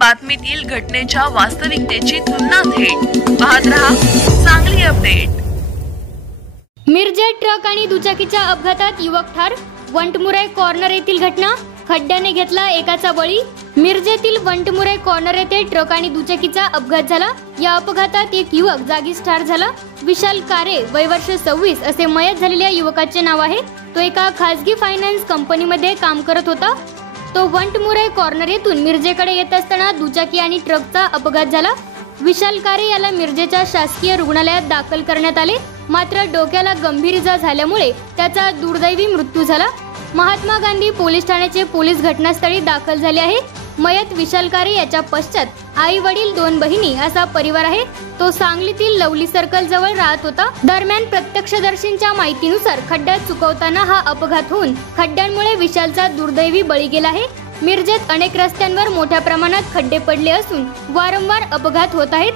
बातमीतील घटनेच्या वास्तविकतेची तुलना थेट पाहत रहा सांगली अपडेट। मिरजेत ट्रक आणि दुचाकीच्या अपघातात युवक ठार। वंटमुरे कॉर्नर येथील घटना, खड्ड्याने घेतला एकाचा बळी। मिरजेतील वंटमुरे कॉर्नर येथे ट्रक आणि दुचाकीचा अपघात झाला। या अपघातात एक युवक जागीच ठार झाला। विशाल कारे वय वर्ष 26 असे मयत झालेल्या युवकाचे नाव आहे। तो एका खासगी फायनान्स कंपनीमध्ये काम करत होता। तो वंटमुरे कॉर्नर येथून मिरजेकडे येत असताना दुचाकी आणि ट्रकचा अपघात झाला। विशाल कारे याला मिरजेच्या शासकीय रुग्णालयात दाखल करण्यात आले, मात्र डोक्याला गंभीर इजा झाल्यामुळे त्याचा दुर्दैवी मृत्यू झाला। महात्मा गांधी पोलीस ठाण्याचे पोलीस घटनास्थळी दाखल झाले आहे। मयत विशाल कारे याच्या पश्चात आई वडील 2 बहिणी असा परिवार आहे। तो सांगलीतील लवली सर्कल जवळ राहत होता। दरम्यान प्रत्यक्षदर्शींच्या माहितीनुसार खड्ड्यात चुकवताना हा अपघात होऊन खड्ड्यांमुळे विशालचा दुर्दैवी बळी गेला आहे। मिरजेत अनेक रस्त्यांवर मोठ्या प्रमाणात खड्डे पडले असून वारंवार अपघात होत आहेत।